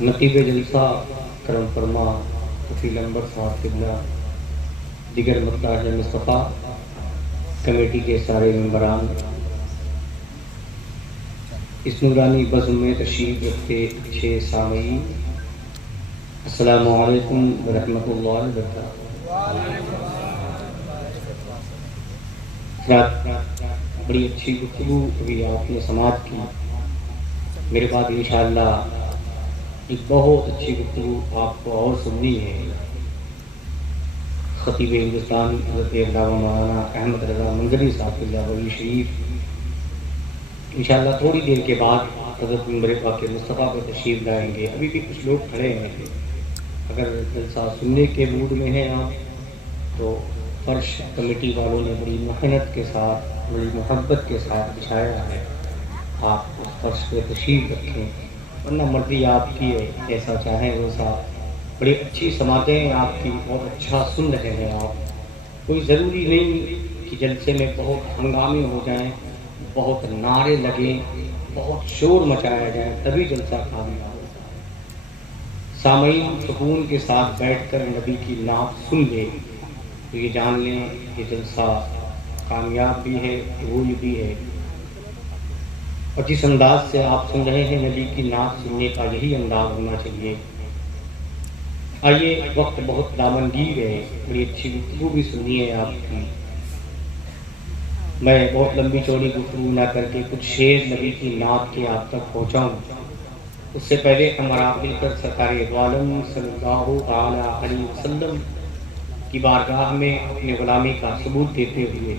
نقیب جلسہ کرم فرما کفیل انبر صاحب قبلہ، دیگر مقدار مصطفیٰ کمیٹی کے سارے ممبران، اس نورانی بزم میں تشریف رکھتے اچھے سامعین، السلام علیکم ورحمۃ اللہ وبرکاتہ۔ بڑی اچھی گفتگو ابھی آپ نے سماعت کی، میرے بعد انشاءاللہ ایک بہت اچھی گفتگو آپ کو اور سننی ہے۔ خطیب ہندوستان حضرت علامہ مولانا احمد رضا منظری صاحب کی شریف انشاءاللہ تھوڑی دیر کے بعد حضرت منبر پاک مصطفیٰ پہ تشریف لائیں گے۔ ابھی بھی کچھ لوگ کھڑے ہیں، اگر جلسہ سننے کے موڈ میں ہیں آپ تو فرش کمیٹی والوں نے بڑی محنت کے ساتھ بڑی محبت کے ساتھ بچھایا ہے، آپ اس فرش پہ تشریف رکھیں، ورنہ مرضی آپ کی ہے، جیسا چاہیں ویسا۔ بڑی اچھی سماعتیں آپ کی، بہت اچھا سن رہے ہیں آپ۔ کوئی ضروری نہیں کہ جلسے میں بہت ہنگامے ہو جائیں، بہت نعرے لگیں، بہت شور مچایا جائے، تبھی جلسہ کامیاب ہوتا ہے۔ سامعین سکون کے ساتھ بیٹھ کر نبی کی نعت سن لے تو یہ جان لیں کہ جلسہ کامیاب بھی ہے، قبول بھی ہے۔ اور جس انداز سے آپ سن رہے ہیں نبی کی نعت سننے کا یہی انداز ہونا چاہیے۔ آئیے، وقت بہت دامنگیر ہے، بڑی اچھی گفتگو بھی سننی ہے آپ کی۔ میں بہت لمبی چوڑی گفتگو نہ کر کے کچھ شعر نبی کی نعت کے آپ تک پہنچاؤں، اس سے پہلے ہمارا مل کر سرکار عالم صلی اللہ علیہ وسلم کی بارگاہ میں اپنے غلامی کا ثبوت دیتے ہوئے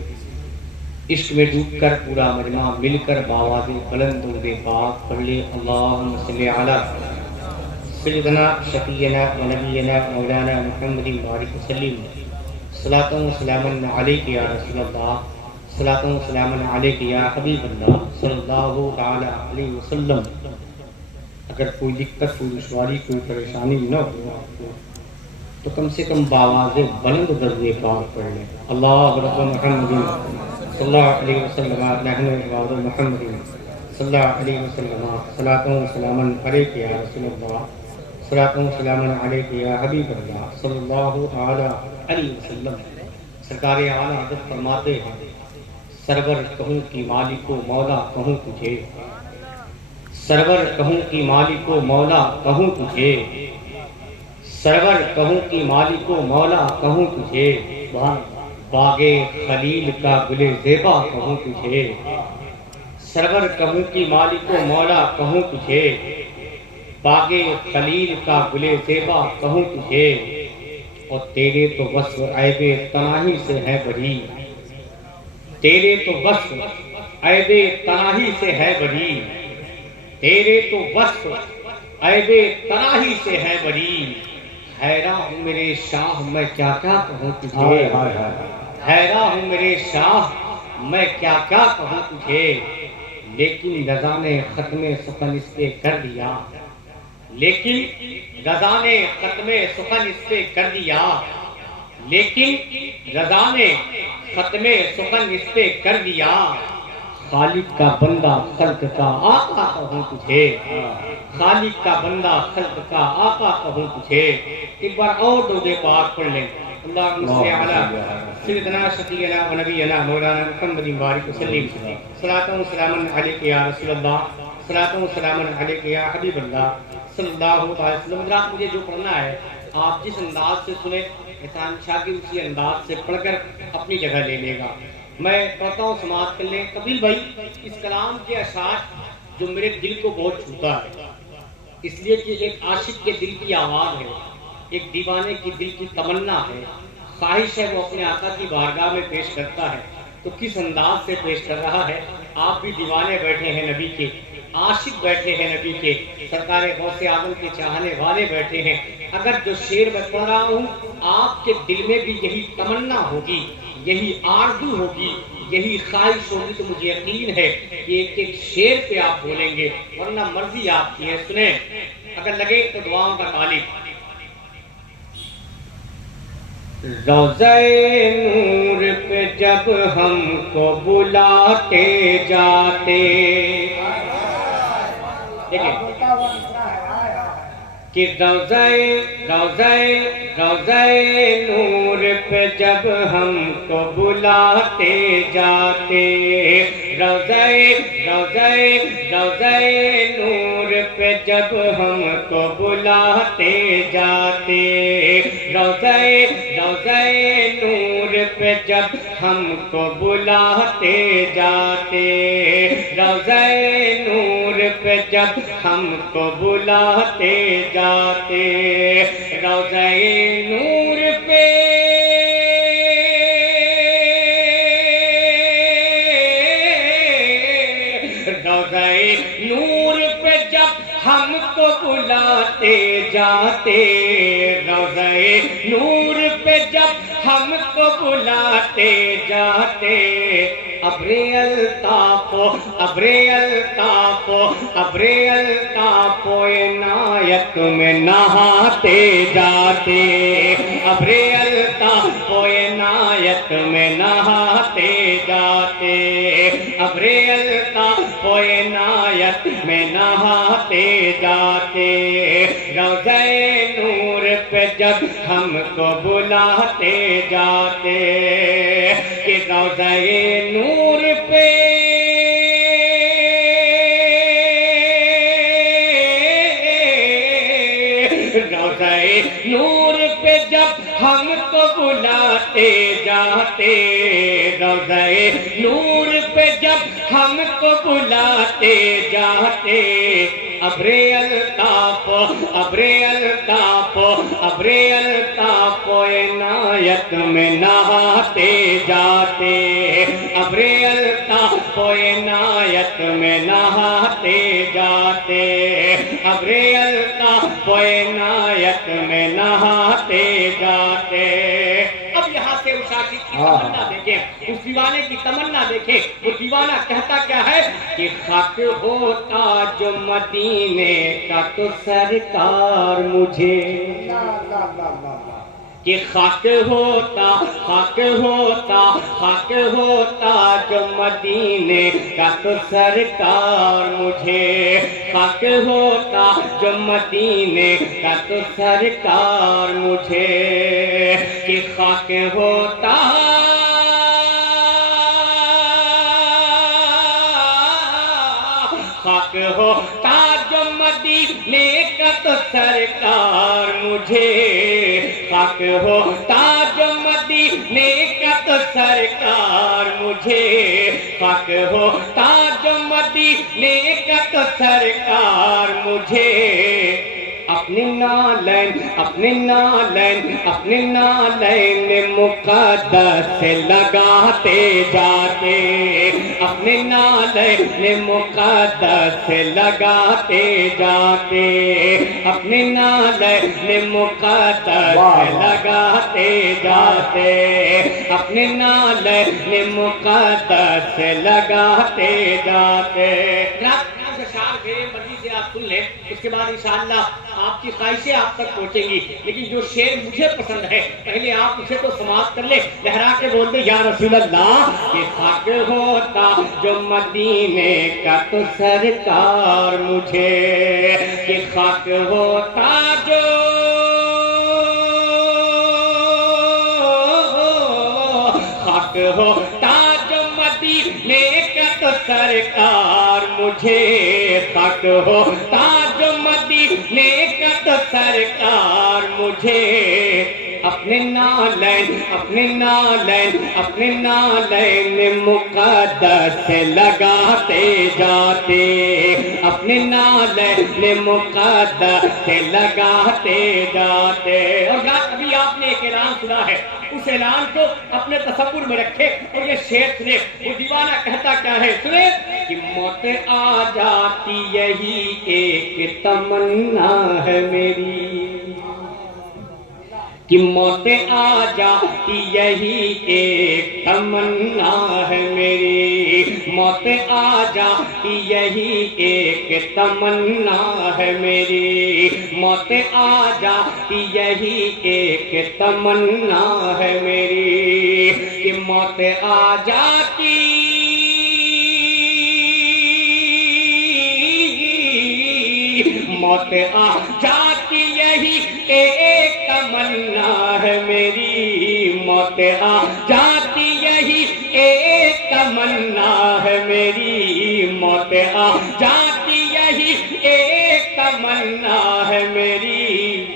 عشق میں ڈوب کر پورا مجمع مل کر بآواز بلند درود پاک پڑھ لے، اللہم صلی علی سیدنا شفیعنا و نبینا مولانا محمد بارک وسلم، صلاۃ و سلام علیک یا رسول اللہ، صلاۃ و سلام علیک یا حبیب اللہ صلی اللہ تعالی علیہ وسلم۔ اگر کوئی دقت، کوئی دشواری، کوئی پریشانی نہ ہو آپ کو تو کم سے کم بآواز بلند درود پاک پڑھ لیں، اللہ رب محمد صلی اللہ علیہ وسلم، نحن عباد محمد صلی اللہ علیہ وسلم، صلاۃ و سلام علیک یا رسول اللہ، صلاۃ و سلام علیک یا حبیب اللہ صلی اللہ تعالی علیہ وسلم۔ سرکار اعلیٰ حضرت فرماتے ہیں، سرور کہوں کی مالک و مولا کہوں تجھے، سرور کہوں کی مالک و مولا کہوں تجھے، سرور کہوں کی مالک و مولا کہوں تجھے، باغ خلیل کا گل زیبا کہوں تجھے، سرور کہوں کی مالک و مولا کہوں تجھے، باغ خلیل کا گل زیبا کہوں تجھے، اور تیرے تو وصف عیب تناہی سے ہے بڑی، تیرے تو وصف عیب تناہی سے ہے بڑی، تیرے تو وصف عیب تناہی سے ہے بڑی، حیراں ہوں میرے شاہ میں کیا کیا کہوں تجھے، حیراں ہوں میرے شاہ میں کیا کیا کہوں تجھے، لیکن رضا نے ختم سخن اس پہ کر دیا، لیکن رضا نے ختم سخن اس پہ کر دیا، لیکن رضا نے ختم سخن اس پہ کر دیا، خالق کا بندہ خلق کا آقا کہوں تجھے، خالق کا بندہ خلق کا آقا کہوں تجھے۔ ایک بار اور درود پاک پڑھ لیں، اللہم صلی علی سیدنا شفیعنا و نبینا مولانا محمد بارک وسلم، صلاۃ و سلام علیک یا رسول اللہ، صلاۃ و سلام علیک یا حبیب اللہ صلی اللہ علیہ وسلم۔ حضرات مجھے جو پڑھنا ہے آپ جس انداز سے سنیں، احسان شاہ کی اسی انداز سے پڑھ کر اپنی جگہ لے لے گا۔ میں پڑھتا ہوں، سماعت کر لیں۔ قبیل بھائی، اس کلام کے اشعار جو میرے دل کو بہت چھوتا ہے، اس لیے کہ ایک عاشق کے دل کی آواز ہے، ایک دیوانے کی دل کی تمنا ہے، خواہش ہے، وہ اپنے آقا کی بارگاہ میں پیش کرتا ہے تو کس انداز سے پیش کر رہا ہے۔ آپ بھی دیوانے بیٹھے ہیں نبی کے، عاشق بیٹھے ہیں نبی کے، سرکار غوث اعظم کے چاہنے والے بیٹھے ہیں۔ اگر جو شعر میں پڑھ رہا ہوں آپ کے دل میں بھی یہی تمنا ہوگی، یہی آرزو ہوگی، یہی خواہش ہوگی تو مجھے یقین ہے کہ ایک ایک شعر پہ آپ بولیں گے، ورنہ مرضی آپ کی ہے۔ سنیں، اگر لگے تو دعاؤں کا طالب۔ روضہ نور پہ جب ہم کو بلاتے جاتے، دیکھیں کہ روضۂ نور پہ جب ہم کو بلاتے جاتے، روضۂ نور پہ جب ہم کو بلاتے جاتے، روضۂ نور پہ جب ہم کو بلاتے جاتے، روضۂ نور پہ جب ہم کو بلاتے جاتے، روضۂ نور پہ روضۂ نور پہ جب ہم کو بلاتے جاتے، روضۂ نور پہ جب ہم کو بلاتے جاتے، ابر الطاف عنایت میں نہاتے جاتے، ابر الطاف عنایت میں نہاتے جاتے، ابر الطاف عنایت میں نہاتے جاتے، روضۂ نور پہ جب ہم کو بلاتے جاتے، کہ روضۂ نور پہ روضۂ نور پہ جب ہم کو بلاتے جاتے، روضۂ نور پہ جب ہم کو بلاتے جاتے، ابر الطاف عنایت میں نہاتے جاتے، ابر الطاف عنایت میں نہاتے جاتے، ابر الطاف عنایت میں نہاتے جاتے۔ اب یہاں سے اس عاشق کی تمنا دیکھیں، اس دیوانے کی تمنا دیکھیں، وہ دیوانہ کہتا کیا ہے کہ خاک ہوتا جو مدینے کا تو سرکار مجھے، کہ خاک ہوتا جو مدینے کا تو سرکار مجھے، خاک ہوتا جو مدینے کا تو سرکار مجھے، کہ خاک ہوتا جو مدینے کا تو سرکار مجھے، خاک ہوتا جو مدینے کا تو سرکار مجھے، خاک ہوتا جو مدینے کا تو سرکار مجھے، اپنے نالین مقدس سے لگاتے جاتے، اپنے نالین مقدس سے لگاتے جاتے، اپنے نالین مقدس سے لگاتے جاتے، اپنے نالین مقدس سے لگاتے جاتے۔ مرضی سے آپ سن لیں، اس کے بعد انشاءاللہ آپ کی خواہشیں آپ تک پہنچیں گی، لیکن جو شعر مجھے پسند ہے پہلے آپ اسے تو سماعت کر لیں، لہرا کے بول دیں یا رسول اللہ، کہ خاک ہوتا جو مدینے کا تو سرکار مجھے، کہ خاک ہوتا جو مدینے کا تو سرکار مجھے، خاک ہوتا جو مدینے کا تو سرکار مجھے، اپنے نالین مقدس سے لگاتے جاتے، اپنے نالین مقدس سے لگاتے جاتے۔ اور ابھی آپ نے ایک اعلان سنا ہے، اس اعلان کو اپنے تصور میں رکھے اور یہ شعر سنے، وہ دیوانہ کہتا کیا ہے، سنے کہ موت آ جاتی یہی ایک تمنا ہے میری، کہ موت آ جاتی یہی ایک تمنا ہے میری، موت آ جاتی یہی ایک تمنا ہے میری، موت آ جاتی یہی ایک تمنا ہے میری، کہ موت آ جاتی موت موت آ جاتی یہی ایک تمنا ہے میری، موت آ جاتی یہی ایک تمنا ہے میری، موت آ جاتی یہی ایک تمنا ہے میری،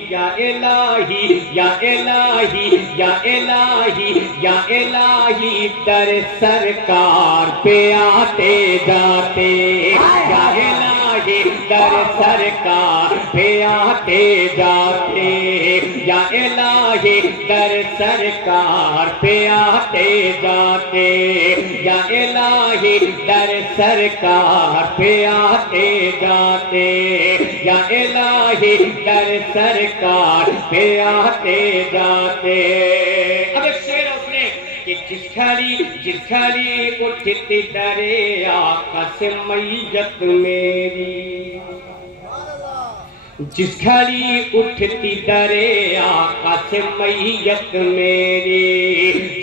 یا الہی یا الہی یا الہی یا الہی در سرکار پہ آتے جاتے، یا الہی در سرکار پہ آتے جاتے، یا الہی در سرکار پہ آتے جاتے، یا الہی در سرکار پہ آتے جاتے، یا الہی در سرکار پہ آتے جاتے۔ اب ایک شعر ہے اس نے کہ جس گھڑی اٹھتی درے آقا سے میت میری، جس گھڑی اٹھتی درے آقا سے میت میری،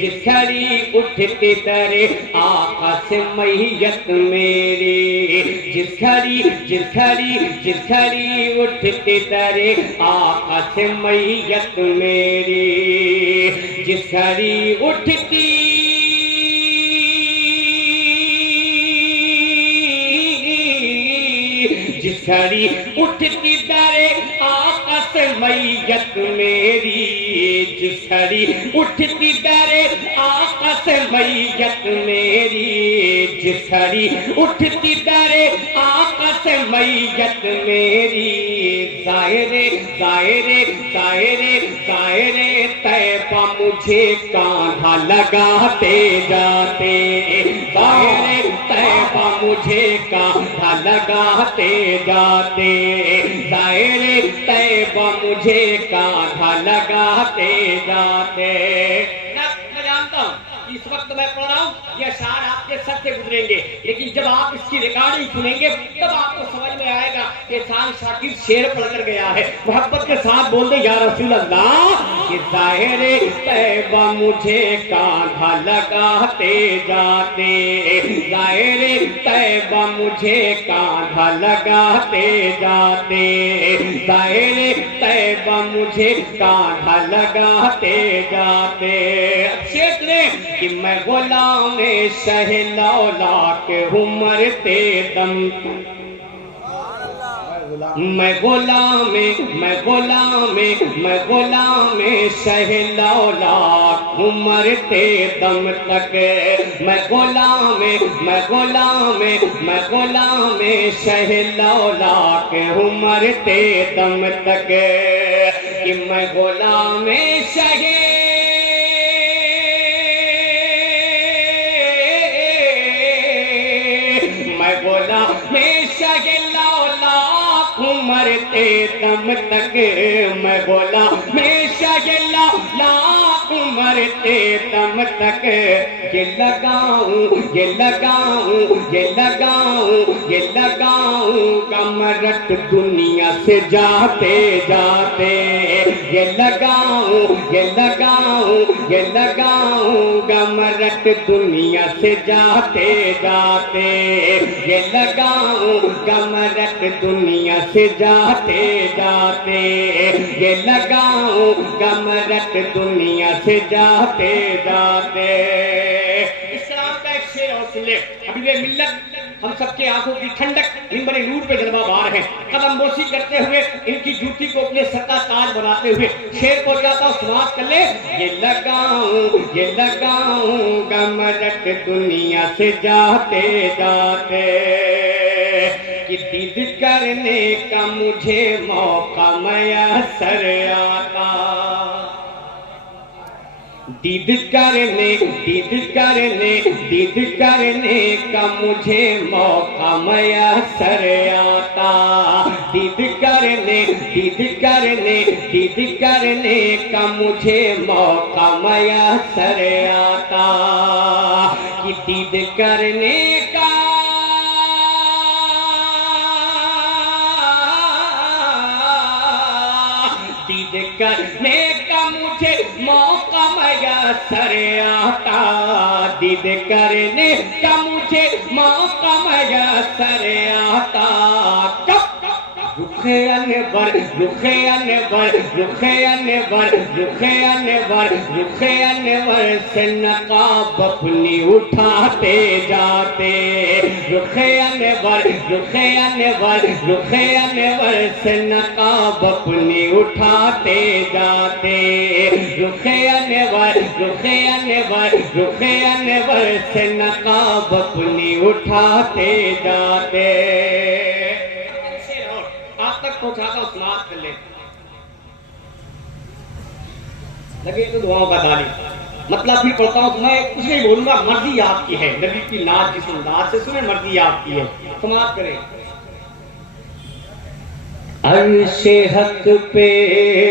جس گھڑی اٹھتی درے آقا سے میت میری، جس گھڑی اٹھتی درے آقا سے میت میری، جس گھڑی اٹھتی جس گھڑی اٹھتی درے آقا سے میت میری، جس گھڑی اٹھتی درے آقا سے میت میری، جس گھڑی اٹھتی درے آقا سے میت میری، ظاہرے ظاہرے ظاہرے ظاہرے طیبہ مجھے کاندھا لگاتے جاتے، ظاہرے طیبہ مجھے کاندھا لگاتے جاتے، ظاہرے طیبہ مجھے کاندھا لگاتے جاتے۔ میں جانتا ہوں اس وقت میں پڑھ رہا ہوں یہ اشعار آپ کے سر سے گزریں گے، لیکن جب آپ اس کی ریکارڈنگ سنیں گے تب آپ کو سمجھ میں آئے گا کہ سان شاکر شعر پڑھ کر گیا ہے۔ محبت کے ساتھ بول دے یا رسول اللہ کہ ظاہر طیبہ مجھے کاندھا لگاتے جاتے، ظاہر طیبہ مجھے کاندھا لگاتے جاتے، ظاہر طیبہ مجھے کاندھا لگاتے جاتے۔ شعر نے کہ میں غلام شہ لولاک ہوں مرتے دم، میں غلام شہ لولاک ہوں مرتے دم تک، میں غلام شہ لولاک ہوں مرتے دم تک، کہ میں غلام شہ مرتے دم تک، میں غلام شہ لولاک مرتے دم تک، یہ لگاؤں گا مرٹ دنیا سے جاتے جاتے، یہ لگاؤں گا مرٹ دنیا سے جاتے جاتے، یہ لگاؤں گا مرٹ دنیا سے جاتے جاتے، یہ لگاؤں گا مرٹ دنیا سے جاتے جاتے۔ اسلام کا ایک شعر اور سن لے، حبیب ملت ہم سب کے آنکھوں کی ٹھنڈک منبر نور پہ جلوہ بار ہے، قدم بوسی کرتے ہوئے ان کی جوتی کو اپنے سر کا تاج بناتے ہوئے شعر کو جاتا ہوں سماعت کر لے۔ یہ لگاؤں گا مرٹ دنیا سے جاتے جاتے، کہ دید کرنے کا مجھے موقع میسر آتا، دید کرنے کا مجھے موقع میسر آتا، دید کرنے کا مجھے موقع میسر آتا، کہ دید کرنے کا کرنے کا مجھے موقع میسر آتا، دید کرنے کا مجھے موقع میسر آتا، کب رخ انور رخ انور رخ انور رخ انور رخ انور سے نقاب اپنی اٹھاتے جاتے رخ انور رخ انور رخ انور سے نقاب اپنی اٹھاتے جاتے رخ انور رخ انور رخ انور سے نقاب اپنی اٹھاتے جاتے آپ تک پہنچاتا ہوں سماعت کر لیں لگے تو دعاؤں کا تعلیم مطلب بھی پڑھتا ہوں میں کچھ نہیں بولوں گا مرضی آپ کی ہے نبی کی نعت جس انداز سے سنیں مرضی آپ کی ہے سماعت کریں عرش حق پہ